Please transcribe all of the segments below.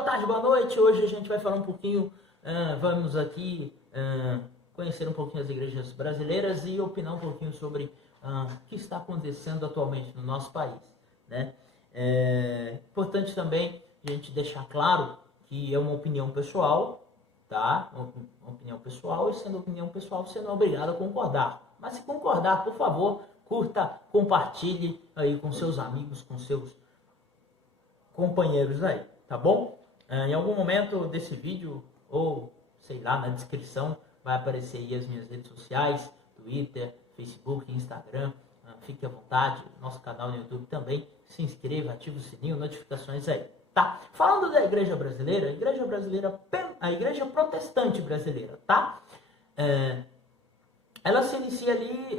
boa tarde, boa noite. Hoje a gente vai falar um pouquinho, vamos aqui conhecer um pouquinho as igrejas brasileiras e opinar um pouquinho sobre o que está acontecendo atualmente no nosso país, né? É importante também a gente deixar claro que é uma opinião pessoal, tá? Uma opinião pessoal, e sendo opinião pessoal, você não é obrigado a concordar. Mas se concordar, por favor, curta, compartilhe aí com seus amigos, com seus companheiros aí, tá bom? Em algum momento desse vídeo, ou sei lá, na descrição, vai aparecer aí as minhas redes sociais, Twitter, Facebook, Instagram. Fique à vontade, nosso canal no YouTube também. Se inscreva, ative o sininho, notificações aí, tá? Falando da igreja brasileira, a igreja protestante brasileira, tá? Ela se inicia ali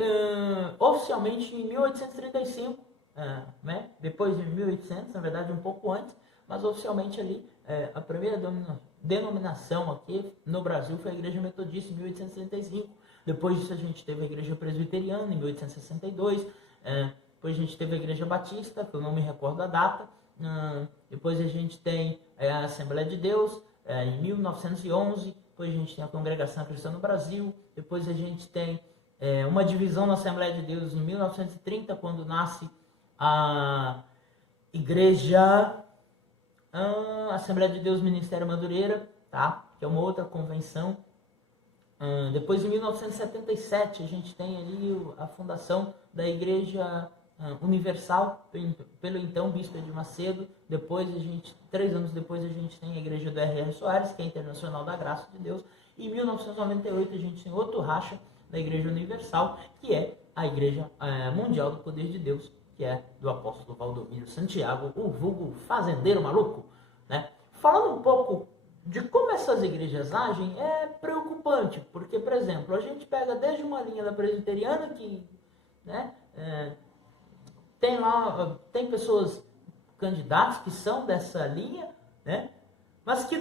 oficialmente em 1835, né? Depois de 1800, na verdade um pouco antes, mas oficialmente ali a primeira denominação aqui no Brasil foi a Igreja Metodista em 1835. Depois disso a gente teve a Igreja Presbiteriana em 1862, depois a gente teve a Igreja Batista, que eu não me recordo a data, depois a gente tem a Assembleia de Deus em 1911, depois a gente tem a Congregação Cristã no Brasil, depois a gente tem uma divisão na Assembleia de Deus em 1930, quando nasce a Igreja Assembleia de Deus Ministério Madureira, tá? Que é uma outra convenção. Depois, em 1977, a gente tem ali a fundação da Igreja Universal, pelo então Bispo Edir Macedo. Depois, 3 anos depois, a gente tem a Igreja do R.R. Soares, que é Internacional da Graça de Deus. E em 1998, a gente tem outro racha da Igreja Universal, que é a Igreja Mundial do Poder de Deus, que é do apóstolo Valdomiro Santiago, o vulgo fazendeiro maluco, né? Falando um pouco de como essas igrejas agem, é preocupante, porque, por exemplo, a gente pega desde uma linha da presbiteriana que, né, tem pessoas, candidatos que são dessa linha, né, mas que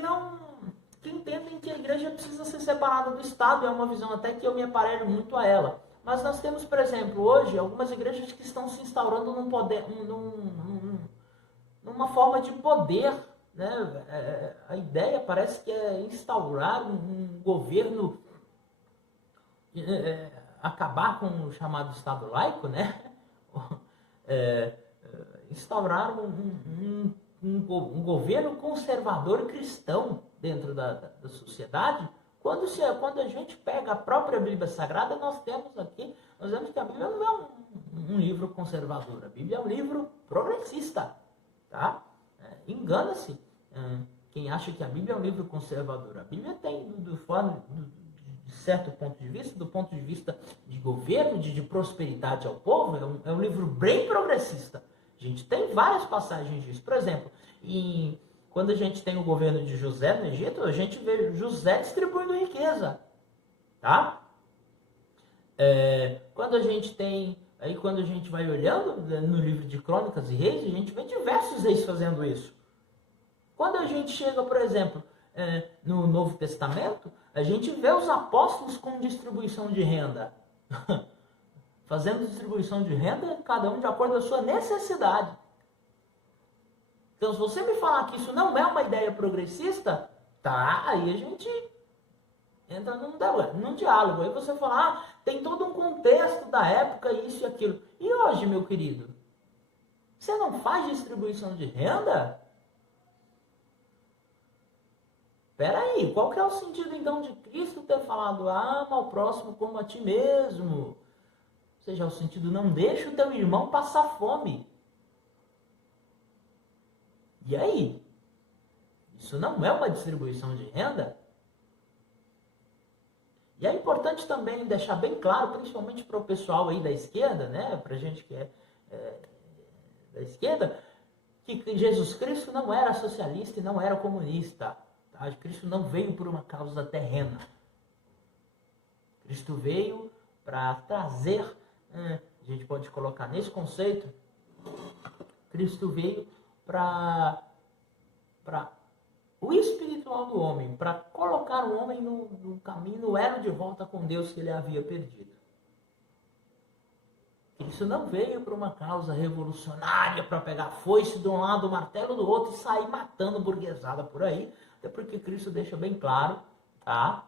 entendem que a igreja precisa ser separada do Estado. É uma visão até que eu me aparelho muito a ela. Mas nós temos, por exemplo, hoje, algumas igrejas que estão se instaurando numa forma de poder, né? A ideia parece que é instaurar um governo, acabar com o chamado Estado laico, né? Instaurar um governo conservador cristão dentro da sociedade. Quando a gente pega a própria Bíblia Sagrada, nós vemos que a Bíblia não é um livro conservador, a Bíblia é um livro progressista, tá? Engana-se quem acha que a Bíblia é um livro conservador. A Bíblia tem, de certo ponto de vista, do ponto de vista de governo, de prosperidade ao povo, é um livro bem progressista. A gente tem várias passagens disso. Por exemplo, quando a gente tem o governo de José no Egito, a gente vê José distribuindo riqueza, tá? Quando a gente vai olhando no livro de Crônicas e Reis, a gente vê diversos reis fazendo isso. Quando a gente chega, por exemplo, no Novo Testamento, a gente vê os apóstolos com distribuição de renda. Fazendo distribuição de renda, cada um de acordo com a sua necessidade. Então, se você me falar que isso não é uma ideia progressista, tá, aí a gente entra num diálogo. Aí você fala, tem todo um contexto da época, isso e aquilo. E hoje, meu querido, você não faz distribuição de renda? Peraí, qual que é o sentido então de Cristo ter falado, ama ao próximo como a ti mesmo? Ou seja, o sentido, não deixa o teu irmão passar fome. E aí? Isso não é uma distribuição de renda? E é importante também deixar bem claro, principalmente para o pessoal aí da esquerda, né? Para a gente que é da esquerda, que Jesus Cristo não era socialista e não era comunista. Tá? Cristo não veio por uma causa terrena. Cristo veio para trazer, a gente pode colocar nesse conceito, Cristo veio para o espiritual do homem, para colocar o homem no caminho, no elo de volta com Deus que ele havia perdido. Cristo não veio para uma causa revolucionária, para pegar a foice de um lado, o martelo do outro e sair matando burguesada por aí. Até porque Cristo deixa bem claro, tá?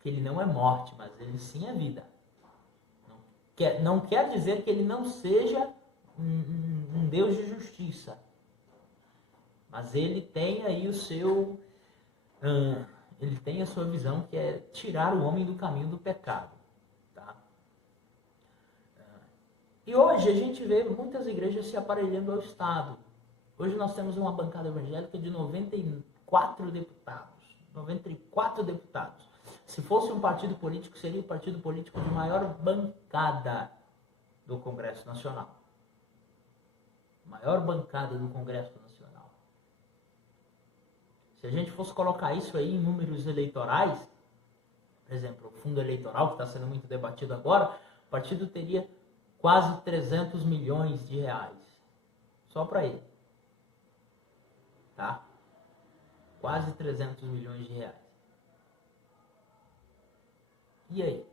Que ele não é morte, mas ele sim é vida. Não quer dizer que ele não seja um Deus de justiça. Mas ele tem aí o seu... ele tem a sua visão, que é tirar o homem do caminho do pecado. Tá? E hoje a gente vê muitas igrejas se aparelhando ao Estado. Hoje nós temos uma bancada evangélica de 94 deputados. 94 deputados. Se fosse um partido político, seria o partido político de maior bancada do Congresso Nacional. Maior bancada do Congresso Nacional. Se a gente fosse colocar isso aí em números eleitorais, por exemplo, o fundo eleitoral, que está sendo muito debatido agora, o partido teria quase 300 milhões de reais. Só para ele. Tá? Quase 300 milhões de reais. E aí?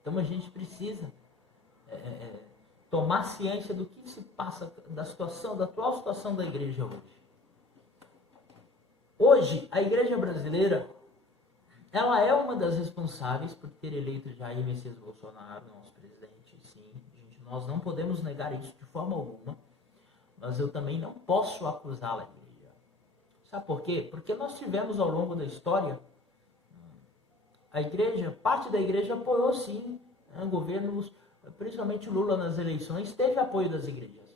Então a gente precisa tomar ciência do que se passa, da atual situação da igreja hoje. Hoje, a igreja brasileira, ela é uma das responsáveis por ter eleito Jair Messias Bolsonaro, nosso presidente, sim. Gente, nós não podemos negar isso de forma alguma, mas eu também não posso acusá-la, igreja. Sabe por quê? Porque nós tivemos ao longo da história, a igreja, parte da igreja apoiou sim, governos, principalmente Lula nas eleições, teve apoio das igrejas.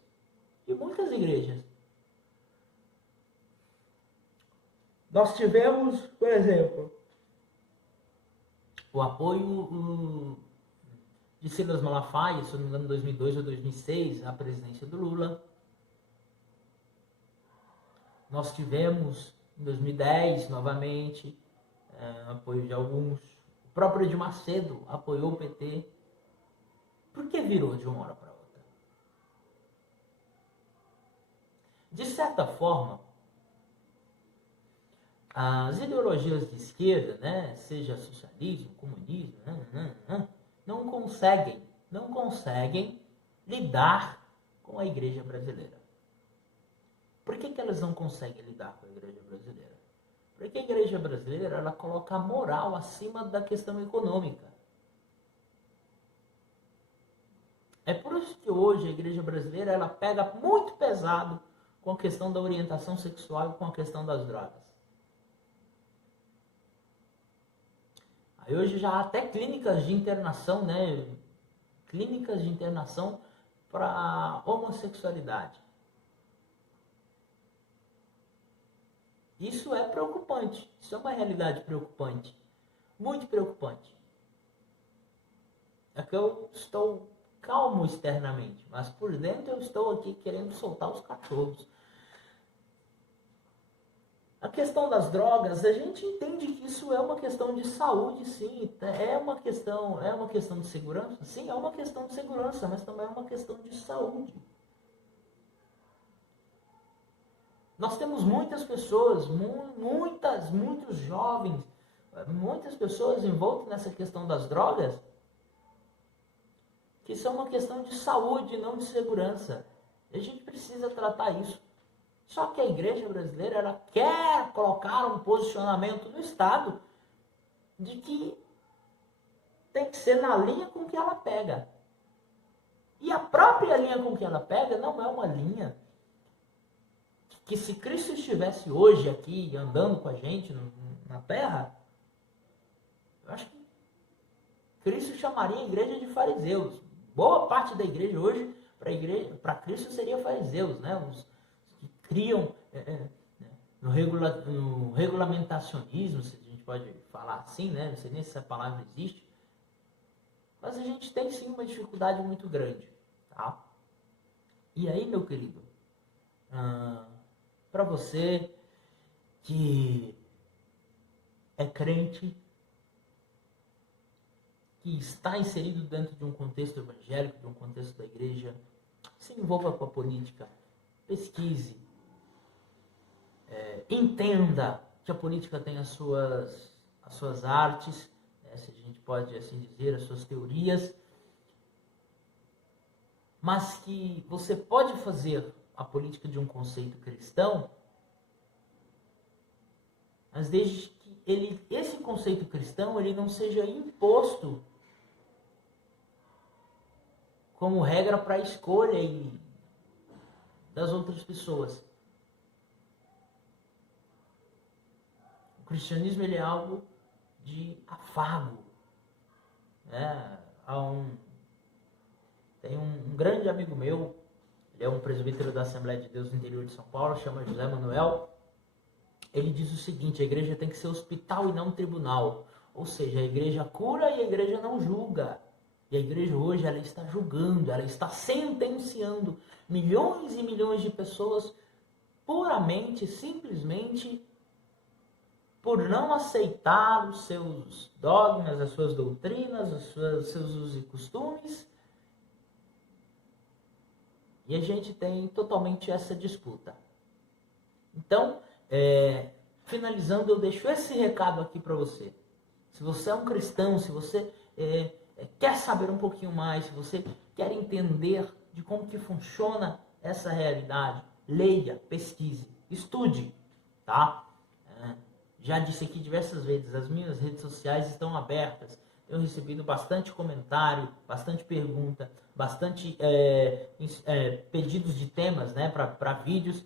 E muitas igrejas. Nós tivemos, por exemplo, o apoio de Silas Malafaia, se não me engano, em 2002 ou 2006, à presidência do Lula. Nós tivemos, em 2010, novamente, apoio de alguns. O próprio Edir Macedo apoiou o PT. Por que virou de uma hora para outra? De certa forma, as ideologias de esquerda, né, seja socialismo, comunismo, não conseguem lidar com a igreja brasileira. Por que elas não conseguem lidar com a igreja brasileira? Porque a igreja brasileira, ela coloca a moral acima da questão econômica. É por isso que hoje a igreja brasileira, ela pega muito pesado com a questão da orientação sexual e com a questão das drogas. Aí hoje já há até clínicas de internação, né? Clínicas de internação para homossexualidade. Isso é preocupante. Isso é uma realidade preocupante. Muito preocupante. É que eu estou calmo externamente, mas por dentro eu estou aqui querendo soltar os cachorros. A questão das drogas, a gente entende que isso é uma questão de saúde, sim. É uma questão de segurança? Sim, é uma questão de segurança, mas também é uma questão de saúde. Nós temos muitas pessoas, muitos jovens, muitas pessoas envoltas nessa questão das drogas, que são uma questão de saúde, não de segurança. A gente precisa tratar isso. Só que a igreja brasileira, ela quer colocar um posicionamento no Estado de que tem que ser na linha com que ela pega. E a própria linha com que ela pega não é uma linha que, se Cristo estivesse hoje aqui andando com a gente na terra, eu acho que Cristo chamaria a igreja de fariseus. Boa parte da igreja hoje, para Cristo, seria fariseus, né? Os que criam no regulamentacionismo, se a gente pode falar assim, né? Não sei nem se essa palavra existe. Mas a gente tem sim uma dificuldade muito grande. Tá? E aí, meu querido, para você que é crente, que está inserido dentro de um contexto evangélico, de um contexto da igreja, se envolva com a política, pesquise, entenda que a política tem as suas artes, se a gente pode assim dizer, as suas teorias, mas que você pode fazer a política de um conceito cristão, mas desde que esse conceito cristão ele não seja imposto como regra para a escolha das outras pessoas. O cristianismo ele é algo de afago. Né? Tem um grande amigo meu, ele é um presbítero da Assembleia de Deus no interior de São Paulo, chama José Manuel. Ele diz o seguinte: a igreja tem que ser hospital e não tribunal. Ou seja, a igreja cura e a igreja não julga. E a igreja hoje ela está julgando, ela está sentenciando milhões e milhões de pessoas puramente, simplesmente por não aceitar os seus dogmas, as suas doutrinas, os seus usos e costumes. E a gente tem totalmente essa disputa. Então, finalizando, eu deixo esse recado aqui para você. Se você é um cristão, se você quer saber um pouquinho mais, se você quer entender de como que funciona essa realidade, leia, pesquise, estude, tá? Já disse aqui diversas vezes, as minhas redes sociais estão abertas. Tenho recebido bastante comentário, bastante pergunta, bastante pedidos de temas, né, para vídeos.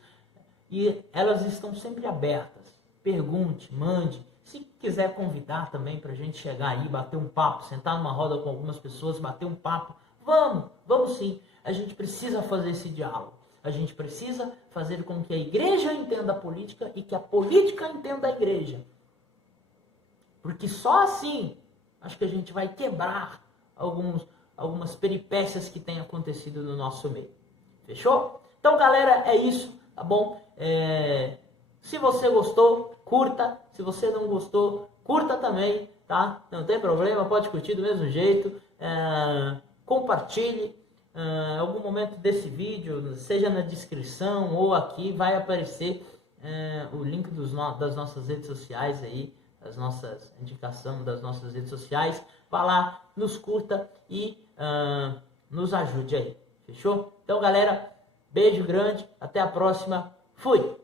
E elas estão sempre abertas. Pergunte, mande. Se quiser convidar também para a gente chegar aí, bater um papo, sentar numa roda com algumas pessoas, bater um papo. Vamos sim. A gente precisa fazer esse diálogo. A gente precisa fazer com que a igreja entenda a política e que a política entenda a igreja. Porque só assim, acho que a gente vai quebrar algumas peripécias que têm acontecido no nosso meio. Fechou? Então, galera, é isso, tá bom? Se você gostou, curta. Se você não gostou, curta também, tá? Não tem problema, pode curtir do mesmo jeito. Compartilhe. Em algum momento desse vídeo, seja na descrição ou aqui, vai aparecer o link das nossas redes sociais aí, indicação das nossas redes sociais. Vá lá, nos curta e nos ajude aí. Fechou? Então, galera, beijo grande, até a próxima. Fui!